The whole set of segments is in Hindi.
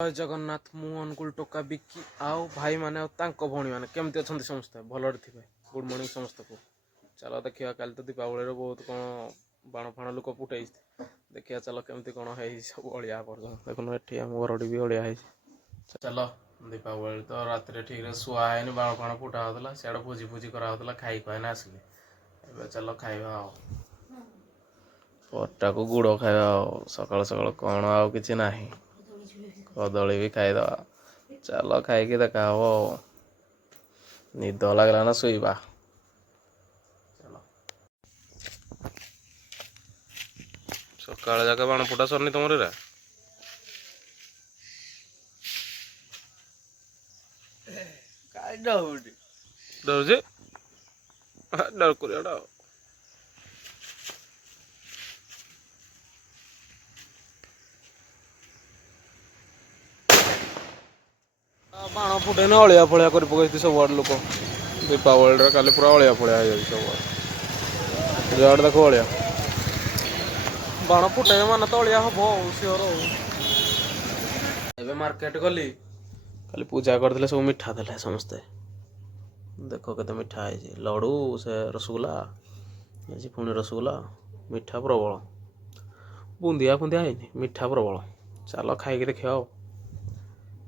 जय जगन्नाथ मु अनुकूल टोका बिकी आओ भाई माने भौणी मैंने केमती अच्छा समस्ते भलरे थे। गुड मॉर्निंग समस्त को। चलो देखिए कल तो दीपावली बहुत कौन बाण फाण लोक फुटे देखिए चलो केमती कौन है सब अलिया देखो ये आम घर भी अलिया है। चलो दीपावली तो रात ठीक शुआ है बाण फाण फुटा होता सियाड़े भोजी भोजी कराला खाई खुआना आसिले ए चलो खाଇବା पटा को गुड़ खाଇବା सकाल सकाल कौन आउ कि नहीं कदली भी खाईदवा। चलो खाई देखा हम निद लगला ना शोवा। चलो सकाल जाके बाण फुटा सरनी तुम डर डर कर बाण फुटेन अलिया फलिया कर पकई सब आड़ लोक दीपावली काली पूरा अलिया फलिया हो सब आड़ देख अलिया बाण फुटे मान तो अलिया हम सिओर। ए मार्केट गली काली पूजा करते सब मिठा देले समस्ते देख के मिठा है लडू से रसगुल्ला पुणी रसगुल्ला मिठा प्रबल बुंदिया फुंदिया है मिठा प्रबल। चलो खाई देखिए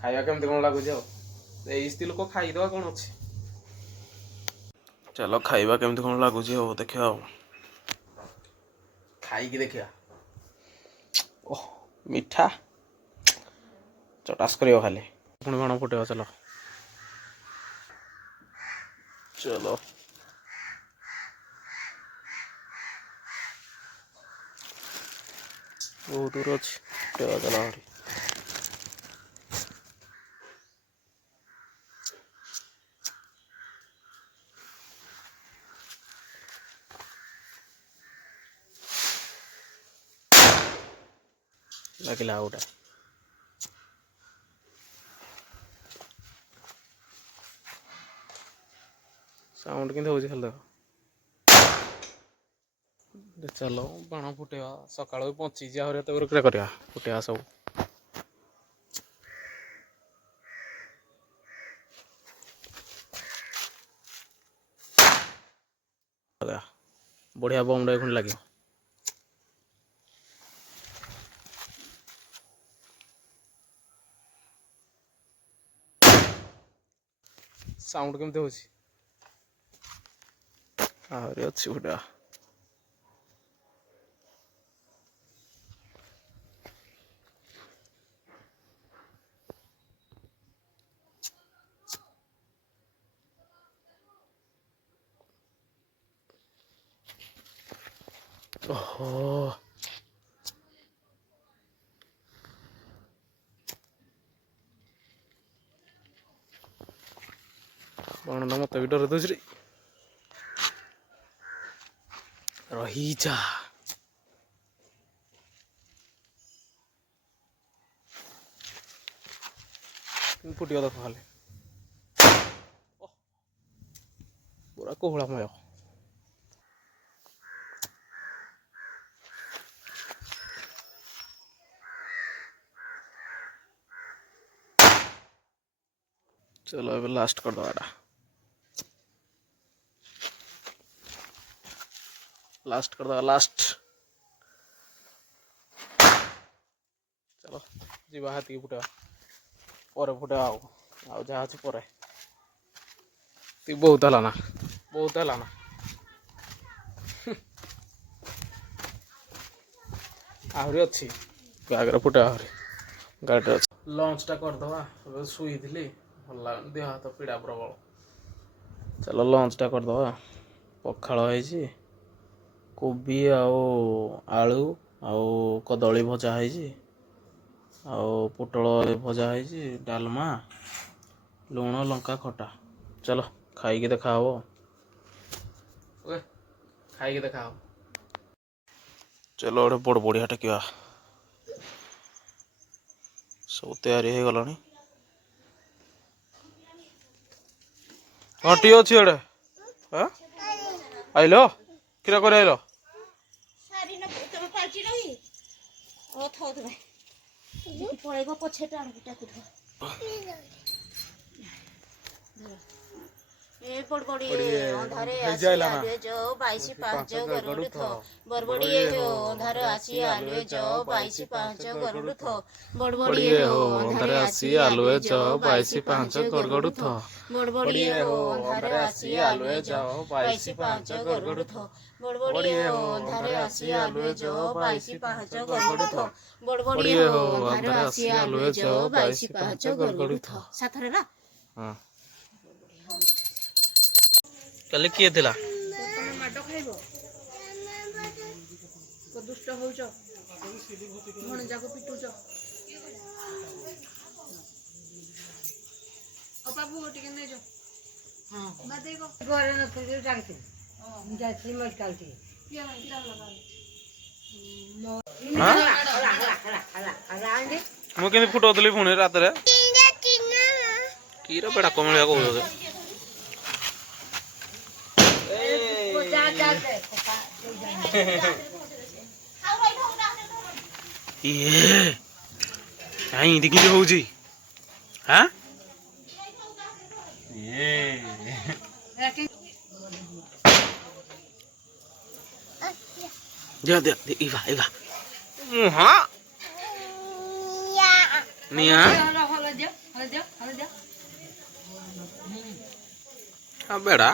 खाଇବା କେମିତି कौन लगुच लोक खाईदवा कौन अच्छी। चलो खाଇବା केमती कौन लगुच देखिया खाई देखिया ओह मिठा चटास कर खाली पुणी बाण फुटेगा। चलो चलो बहुत दूर अच्छी चलो लगे गोटे साउंड के खाली देख चलो बाण फुटेगा सका पची आहरी करवा फुटेगा सब बढ़िया बम खुद लगे। साउंड केमती हो आहरी अच्छी फुटेगा ओहो बाण मत भी डर दूसरी रही जा फुटिया देख खाली पूरा कोहलामय। चलो अब लास्ट कर दवा लास्ट कर दवा लास्ट। चलो जीवा हाथी की फुटा पर फुटा आ जहाँ अच्छी पर बहुत है ना बहुत है ना आहरी अच्छी आगे फुटा आहरी गाड़ी अच्छी लंचटा करदे शुई थी भल लगे देह हाथ पीड़ा प्रबल। चलो लंचटा करदे पखाड़ है कोबी आलू आउ कदली भजा है पोटल भजा है डालमा लुण लंका खटा। चलो खाई देखा खाई देखा। चलो गोटे बड़ बढ़िया टेकिया सब तैयारी हो गलानी हाँ टी अच्छी एडे आइल किरा कर आइल पड़ेगा पछे टांगटा कुठा ए बड़बड़िए अंधारे आसी आलुए जो 22 गरुड़ थो बड़बड़िए हो अंधारे आसी आलुए जो 22 गरुड़ थो बड़बड़िए हो अंधारे आसी आलुए जो 22 गरुड़ थो बड़बड़िए हो अंधारे आसी आलुए जो 22 गरुड़ थो बड़बड़िए हो अंधारे आसी आलुए जो 22 गरुड़ थो बड़बड़िए हो अंधारे आसी आलुए जो 22 गरुड़ थो साथरे ना हां कल किए थिला तमे माडो खाइबो को दुष्ट होउचो मन जाको पिटुचो ओ बाबू टिके नै जो हां बादे को घरे न थुली टांगती जाती मेडिकल थी किया लगा मु केनी फुटोतली पुणे रात रे की रे बड़ा कमलिया कहू ये आई देखि जो होजी हां ये दे इवा हां निया हां बेड़ा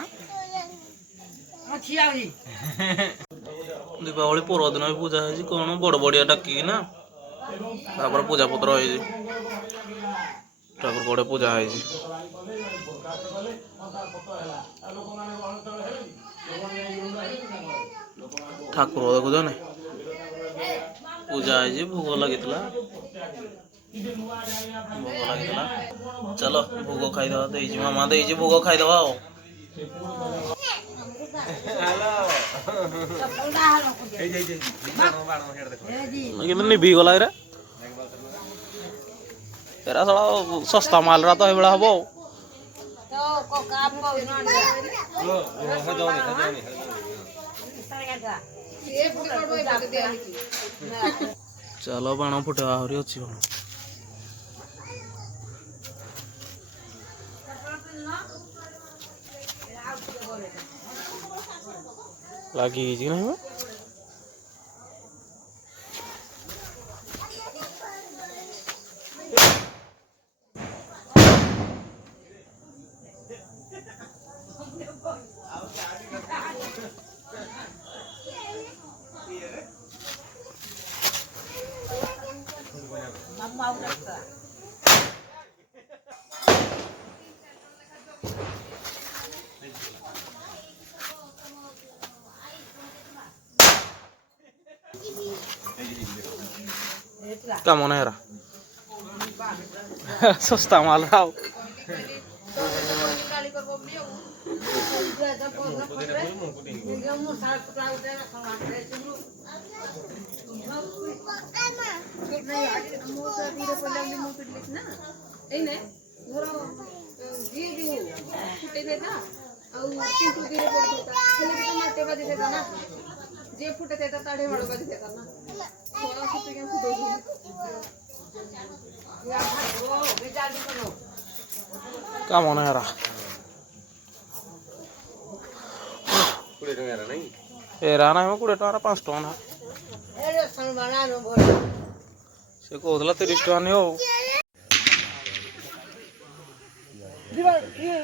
दीपावली पूर्व दिन भी पूजा है कौन बड़ बड़िया डाकी ना पूजा पत्र है ठाकुर बड़े पूजा है ठाकुर देखुच ना पूजा है भोग लगी चलो भोग खाईदे मामा दे भोग खाईदे निभी गला तेरा साला सस्ता माल रहा तो बड़ा हम चलो बाण फुटा आहरी अच्छी बाण लगी नहीं क्या मन है सस्ता माल रहा जे फुटे ते ताडे माडो बाजी देता ना 16 फुटे के फुटो या भागो बेजाली करो का मन है कुड़े टंगा नहीं एरा ना मैं 20 टका 5 टका ना ए सन बना नो बोल से कोदला 30 टका नहीं हो दीवार ये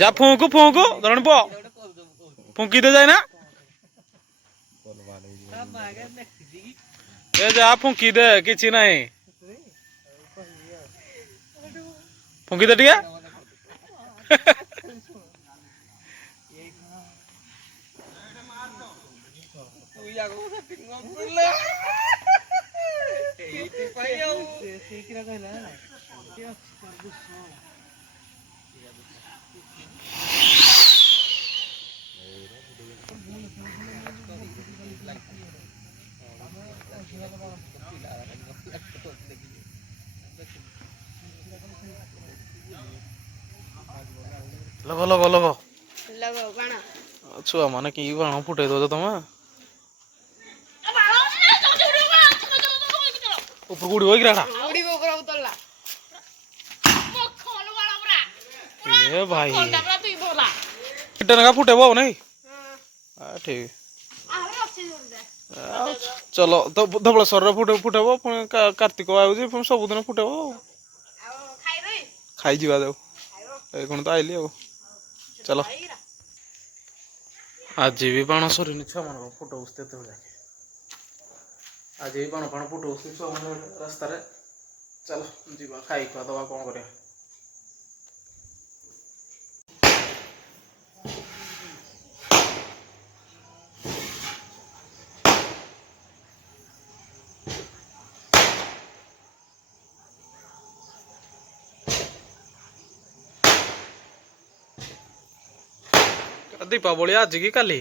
जा फूंकू फूंकू धरण पो फूंकी दे जाए ना ए जा फूंकी दे किछि नहीं फूंकी दे टिके ଲଗ ଲଗ ଲଗ लगो बाण ଛୁଆ ମାନେ କି ବାଣ ଫୁଟେଇ ଦଉଛ ତମେ ଉପରକୁ ଉଡ଼ିବ କି ରାଡା उड़ी को ऊपर उतरला ए भाई कोंडा तू बोला कितने का फुटेबो नहीं हां ठीक चलो तो धबलेश्वर रे फुटेबो कार्तिक आउजी सबुदिन फुटेबो खाई जीवा जाऊ कौन तो आइली चलो आज भी बाण सरीनी छुआ मान फुट बसते जाके आज भी बाण फाण फुट बस छुआ मान रास्ता चलो जीवा खाई खुआ दवा कौन कर दीपावली आज की काली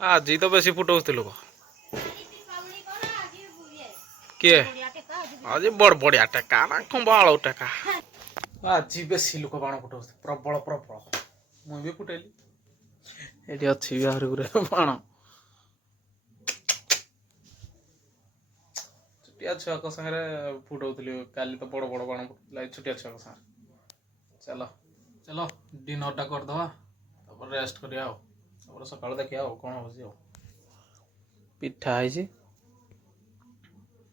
आज ही तो बेसी फुटौलु किए आज बड़ बढ़िया टेका ना खंबाल टेका आज बेसी लोक बाण फुटौ प्रबल प्रबल मुझे भी फुटेली ये अच्छी बाहर गुरे बाण छुटिया छुआ सागे फुटौली काली तो बड़ बड़ बाण फुटला छुटिया छुआ सागे चलो चलो डिनर टा करदवा रेस्ट करिया सकाल देखिया कौन हो पिठा है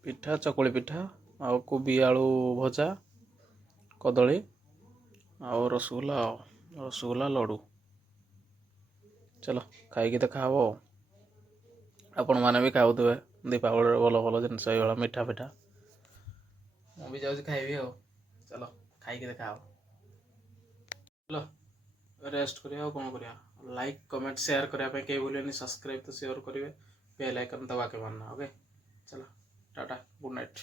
पिठा चकुली पिठा आ कोबी आलू भजा कदली आ रसगुल्ला लड्डू चलो खाई देखा आपण मैंने भी खाऊे दीपावली भल भल जिन मिठा पिठा मुझे जाऊँ खाइबी चलो खाई देखा चलो रेस्ट करिया कौन करिया लाइक कमेंट शेयर करने कहीं भूलें सब्सक्राइब तो शेयर करेंगे बेल आइकन दबा के मारना ओके चलो टाटा गुड नाइट